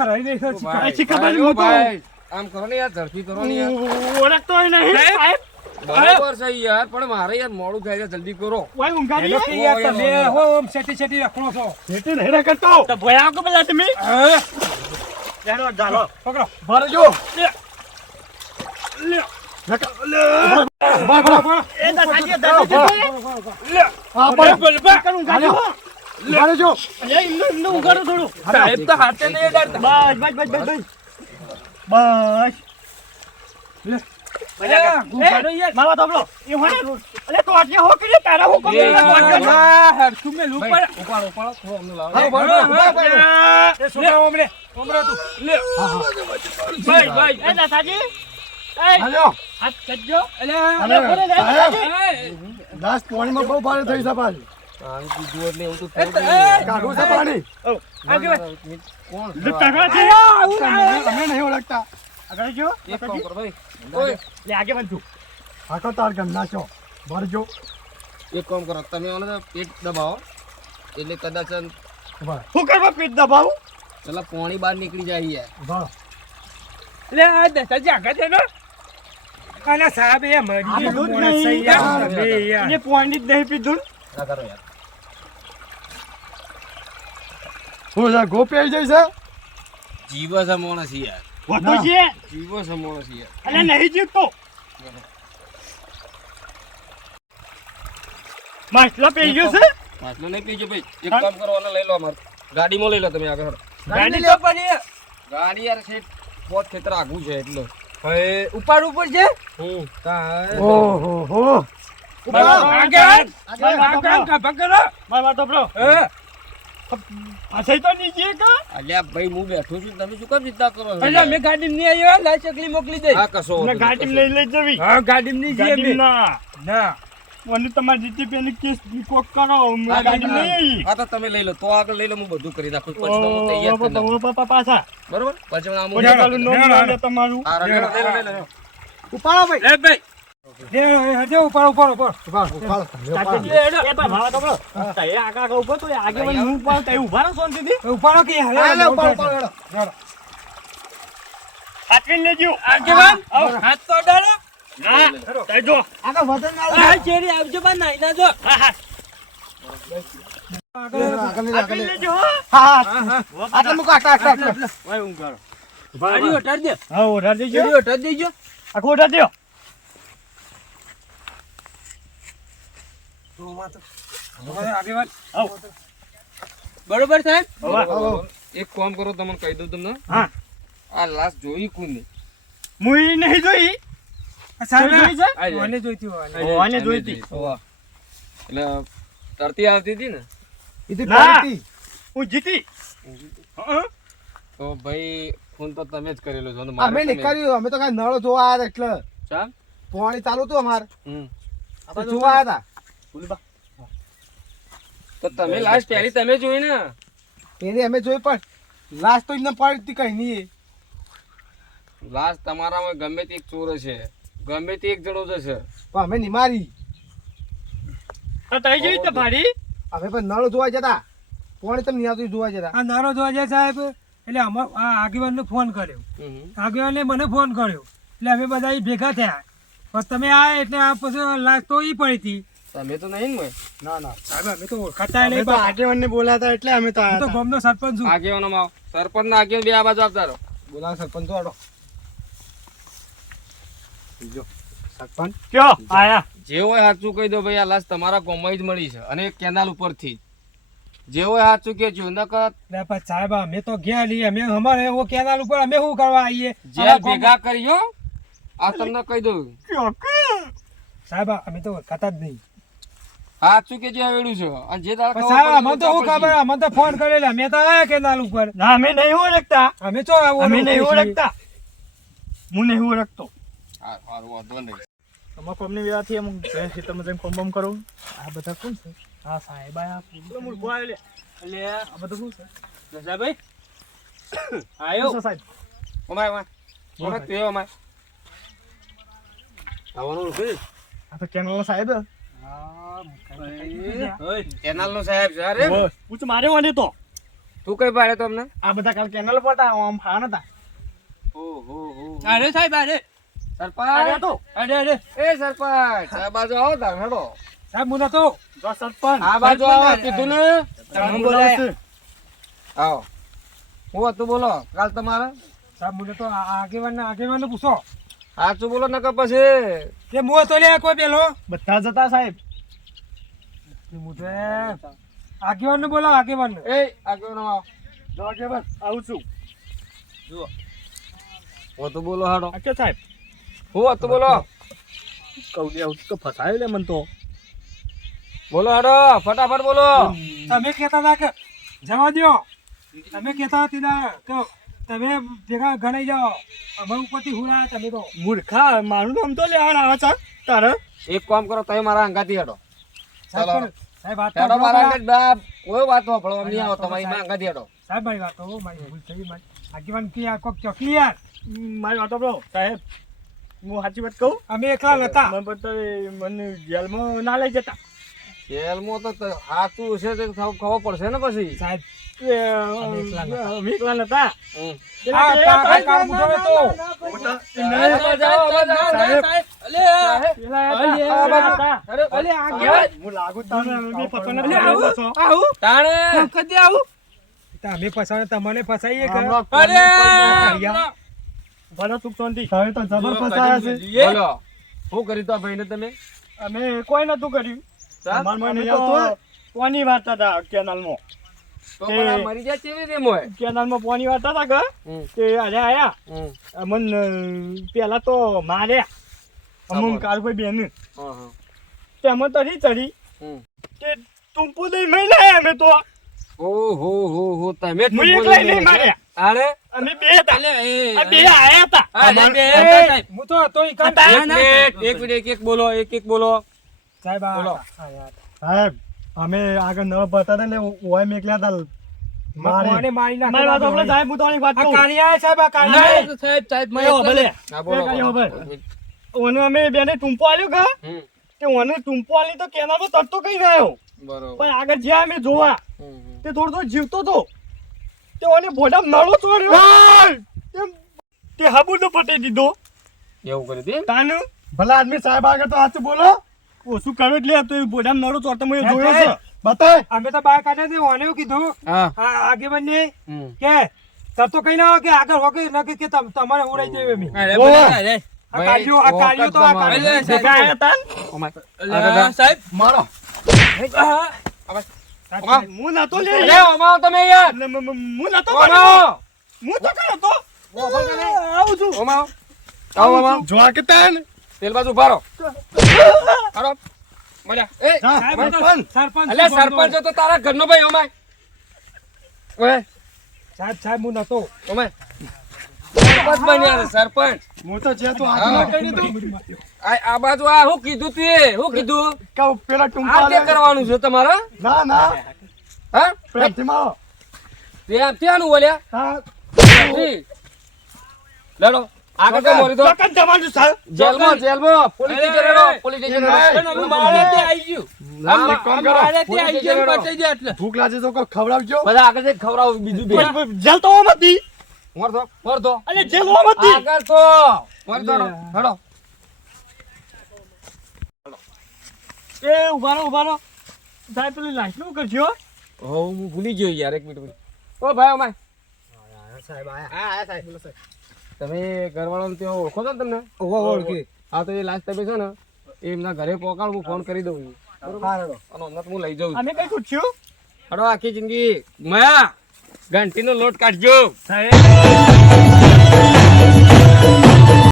ફરાઈ દે છે ભાઈ આમ કરો ને યાર, ઝડપી કરો ને યાર. ઓળખતો નહીં સાહેબ. બરાબર છે યાર, પણ મારે યાર મોડું થાય છે, જલ્દી કરો. ઓય ઊંઘાડી યાર તમે હો ઓમ સેટી રખડો છો. સેટી નહીં રખડતો તો ભયા કો પેલા તમે જાનો ચાલો પકડો ભરજો લે એ ના થાજી લે હા બળ કરું ગાજો ભરજો એ ઇન્નો ઉગાડો થોડું સાહેબ તો હાથે નહીં ડરતા. બસ બસ લે મારવા તો આપણો એ હોય અલે તો આજે હો કે તારા હો કે હા હરખું મે લૂપ પર ઉપાડો તો અમને લાવો એ સુનાઓ અમને ઓમરા તું લે ભાઈ એ નાથાજી એ હાલો હાથ કજો અલે દાસ પાણીમાં બહુ ભારે થઈ છે પાણી પાણી પીધું એટલે એવું તો કાઢું છે પાણી ઓ કોણ લટકા છે અમે નહીં ઓળખતા આગળ જો એક કામ કરો ભાઈ, ઓય લે આગે બંધુ આખો તાર ગંદા છો ભરજો એક કામ કરો, તમે ઓને પેટ દબાવો એટલે કદાચ હું કરવા પેટ દબાવું પેલા પાણી બહાર નીકળી જાય યાર. વાહ લે આ દસજી આગળ છે ને કાલા સાહેબ એ મરી ગયું મોણ સહી યાર બે યાર એ પાણી જ નહીં પીધું ના કરો યાર. હું જા ગોપી આવી જાય છે જીવ છે માણસ યાર, વાતો છે જીવ છે માણસ યાર. અલે નહીં જીવતો માછલા પી ગયો છે માછલો નહીં પીજો ભાઈ, એક કામ કરો અને લઈ લો અમારે ગાડીમાં લઈ લો તમે આગળ. ગાડી તો પડી ગાડી યાર છે બહુ ખેતર આગું છે એટલે હવે ઉપર છે ઓહો હો ઉપર આગળ પકડો માર તો બ્રો આ સહી તો નીચે કા અલ્યા ભાઈ હું બેઠો છું, તમે શું કામ ચિંતા કરો છો? અલ્યા મે ગાડી ની આવ્યો લાઈ ચકલી મોકલી દે. હા કશો મે ગાડી લઈ લઈ જવી. હા ગાડી ની જે મે ના મને તમાર જીતી પેલી કેસ કોક કરો મે ગાડી નહીં આવી. હા તો તમે લઈ લો, તો આગળ લઈ લો, હું બધું કરી નાખું પછી તો હું તૈયાર કરી નાખું. પાપા પાછા બરોબર પછી આમ ઓલા કાલું નો લે તમારું આ લઈ લો. ઉપાડો ભાઈ એ ભાઈ દે ઉપર એ ભાઈ ભાવા તો બ્રો તઈ આગા ઉપર તો આગે વઈ હું ઉપર તઈ ઉભા રહો સોન દીદી ઉપાડો કે હાલે ઉપર હાથ લઈ લેજો આગેવાન હાથ તો ડાળો ના તઈ જો આગા વજન ના આ ચેરી આવજો બા નાઈ ના જો હા આગળ લેજો હા આટલે મુક આટા ઓય હું કરો ગાડી ઓટાડ દે હા ઓટાડ દેજો ગાડી ઓટાડ દેજો આ ઓટાડ દે બરોબર સાહેબ. એક કામ કરો, તમને કહી દઉં તમને. હા આ લાશ જોઈ કોને? મુઈ નહીં જોઈ. સાહેબ જોઈ છે? ઓને જોઈતી. એટલે તરતી આવતી હતી ને? ના હું જીતી. તો ભાઈ ફોન તો તમે જ કરેલો છો ને? અમે નહીં કર્યું, અમે તો કઈ નળો જોવા આવ્યા એટલે ચા પાણી ચાલુ હતું અમારે હમ જોવા આવ્યા હતા. તો તમે લાશ પહેલી તમે જોઈ ને? એને અમે જોઈ પણ લાશ તો એમને પડી કઈ નહીં. લાશ તમારામાં ગમે તે એક ચોર છે, ગમે તે એક જણો જશે, પણ અમે નહીં મારી. તઈ જોઈ તો ભાડી અમે પણ નળો જોવા જતા, પાણી તમે નહીં આવતું જોવા જતા. આ નારો જોવા જાય સાહેબ એટલે આ આગેવાનને ફોન કર્યો. આગેવાને મને ફોન કર્યો એટલે અમે બધા ભેગા થયા. પણ તમે આ એટલે આ પછી લાશ તો ઈ પડી હતી. તમે તો નહીં ને? ના ના સાહેબ અમે તો ઓળખાતા નહીં. આગેવાનને બોલાતા એટલે અમે તો હું તો ગામનો સરપંચ છું. આગેવાનમાં આવો, સરપંચ ના આગેવાન બે આ બાજુ આપતા રહો. બોલાવ સરપંચ તો આડો. જો સરપંચ કયો આયા જે હોય સાચું કહી દો ભાઈ, આ લાશ તમારા ગામમાં જ મળી છે અને કેનાલ ઉપરથી. જે હોય સાચું કેજો, નકર સાહેબ અમે તો ગયા લઈએ. અમે અમારે એવો કેનાલ ઉપર અમે શું કરવા આવીએ? જે ભેગા કર્યો આ તમને કહી દઉં. સાહેબ અમે તો ઓળખાતા જ નહીં. સાચું કે જે આવેલું છે અને જે તારા સાહેબ અમને તો શું ખબર, અમને તો ફોન કરેલા અમે તો આયા કેનાલ ઉપર. ના અમે નહીં ઓળખતા. અમે તો અમે નહીં ઓળખતા. હું નહીં ઓળખતો. સારું વાંધો નહીં. તમારા કોમની વ્યાથી એમ તમે જેમ કોમ બમ કરો. આ બધા કોણ છે? હા સાહેબ આયા મૂળકો આવ્યો લે. આ બધું શું છે? સાહેબ આયો સાહેબ. ઓમાય ઓમાય તે ઓમાય આવવાનું છે. આ તો કેનલ સાહેબ. કેનાલ નો સાહેબ છે. અરે પૂછ મારે વાને તો તું કઈ પાડે તો અમને આ બધા કાલ કેનલ પર હતા આમ ફાન હતા અરે સાહેબ અરે સરપંચ અરે એ સરપંચ આ બાજુ આવો તાર હેડો સાહેબ હું નતો જો સરપંચ આ બાજુ આવો કીધું ને તમે બોલાવશે આવો હું હતું બોલો કાલ તમારે સાહેબ હું નતો આગેવાન પૂછો સાચું બોલો નકર પછી કે હું હતો લે કોઈ પેલો બધા જતા સાહેબ હું તો આગેવાન બોલાવ આગેવાન એ આગળ આવો જો કે બસ આવું છું જુઓ હું તો બોલો હાડો અચ્છા સાહેબ હું હતું બોલો કહું દે આવું તો ફસાયો લે મન તો બોલો હાડો ફટાફટ બોલો તમે કહેતા હતા કે જવા દ્યો તમે કહેતા હતા કે તમે ભેગા ગણાઈ જાઓ અમે ઉપરથી હુરા તમે તો મૂર્ખા મારું નામ તો લેવા આવે છે તારે એક કામ કરો તમે મારા અંગાથી હેડો સાહેબ સાહેબ વાત હેડો મારા અંગાત બાપ કોઈ વાત વાપરવા નહીં આવો તમારી માં અંગાથી હેડો સાહેબ મારી વાત મારી ભૂલ થઈ મારી આગેવાન કે આ કોક ચોકલી યાર મારી વાતો બ્રો સાહેબ હું સાચી વાત કહું અમે એકલા નતા મને જેલમાં ના લઈ જતા જેલમાં તો સાચું છે તે ખબર પડશે ને પછી સાહેબ અમે એકલા નતા આ કાકા કાર મુઠો તો અલે આગેવાન હું લાગુ તમે પસંદ અલે આવું તાણે કદી આવું તમે ફસાવે તમને ફસાઈએ કે ભલે સુખ શાંતિ હવે તો જબર ફસાયા છે બોલો શું કરી તો ભાઈને તમે અમે કોઈ નતું કર્યું સાહેબ, અમાર મને અમે તો- તો પોની વાર્તા હતા કેનાલમાં તો પણ આ મરી જાય કેવી રીતે મોય કેનાલમાં પોની વાર્તા હતા કે હમ, તે આજે આયા હમ, અમન પેલા તો માર્યા અમુક બરાબર. કાલભાઈ બેન હા, હા, તેમાં તરી ચડી હમ. તે ટૂંપો દઈ મહિને આયા અમે તો ઓહો તમે હું એકલા નહીં માર્યા તાણે અમે બે હતા આ બે આયા હતા હું તો હતો ઈ કામ એક મિનિટ એક બોલો એક બોલો સાહેબ બોલો. સાહેબ અમે આગળ ન બતાતા ને ઓય મેકલ્યા હતા મારી મારી નાખો મારી વાત આપણે સાહેબ હું તો આની વાત આ કહું કાળિયા સાહેબ આ કાળિયા સાહેબ એ હો ભલે હા બોલો એ કાઢી હો બોલો. ભાઈ. ઓને અમે બેને ટૂંપો આલ્યો કે હમ, તે ઓને ટૂંપો આલી તો કેનાલમાં તરતો કઈ રહ્યો બરોબર પણ આગળ જ્યાં અમે જોવા હમ, હમ. તે થોડો થોડો જીવતો તો તે ઓને બોડા નળો ચોર્યો તે હાબુ તો પટી દીધો એવું કરી દે તાન ભલા આદમી સાહેબ આગળ તો સાચું બોલો ઓછું કરો એટલે તો બોડા નળો ચોરતો મેં જોયો છે બતાય અમે તો બહાર કાઢ્યા છે ઓને એવું કીધું હા આ આગેવાન ને હમ. કે તરતો કઈ ના હોય કે આગળ હોકે ન કે તમારે ઉડાઈ જાય એમ આ કાઢ્યું આ કાઢ્યું તો આ કાઢ્યું ભેગા આયા તાન સાહેબ મારો ઓમા. હું નતો લે અરે ઓમાઓ તમે યાર હું નતો ઓમાઓ હું તો કયો તો આવું છું ઓમાઓ આવો ઓમાઓ જો કે તાન તેલ બાજુ ઉભા રહો હારો મજા એ સાહેબ તો સરપંચ અલે સરપંચ તો તારા ઘરનો ભાઈ ઓમાય ઓય સાહેબ હું નતો ઓમાય સરપંચ બન્યા છે, સરપંચ હું તો જે તો હા. હાથ કઈ દીધું આ બાજુ આ શું કીધું તું શું કીધું કહું પેલા આ ટુંપા તે કરવાનું છે તમારે ના ના હા પ્રેમથી ત્યાંનું બોલ્યા હા લડો આગળ તો મોરી દો ચોકન જવાનું સાહેબ જેલમાં પોલીસ સ્ટેશન લડો પોલીસ સ્ટેશન લડો. એક કામ કરો ભૂખ લાગે તો કોઈ ખવડાવજો બધા આગળ જઈને ખવડાવો બીજું બે જેલ તો ઓમ હતી મોર દો અરે જેલ ઓમ હતી આગળ તો મોર દો લડો એ ઉભા રહો સાહેબ પેલી લાઈટ નું કરજો હું ભૂલી ગયો યાર એક મિનિટ ઓ ભાઈ ઓમાય સાહેબ તમે ઘરવાળાને ત્યાં ઓળખો છો ને તમને ઓળખી હા તો એ લાસ્ટ તમે છે ને એ એમના ઘરે પહોંચાડ હું ફોન કરી દઉં છું બરોબર અને હમણાં તો હું લઈ જાઉં છું અમે કઈ પૂછ્યું હડો આખી જિંદગી મયા ઘંટીનો લોટ કાઢજો સાહેબ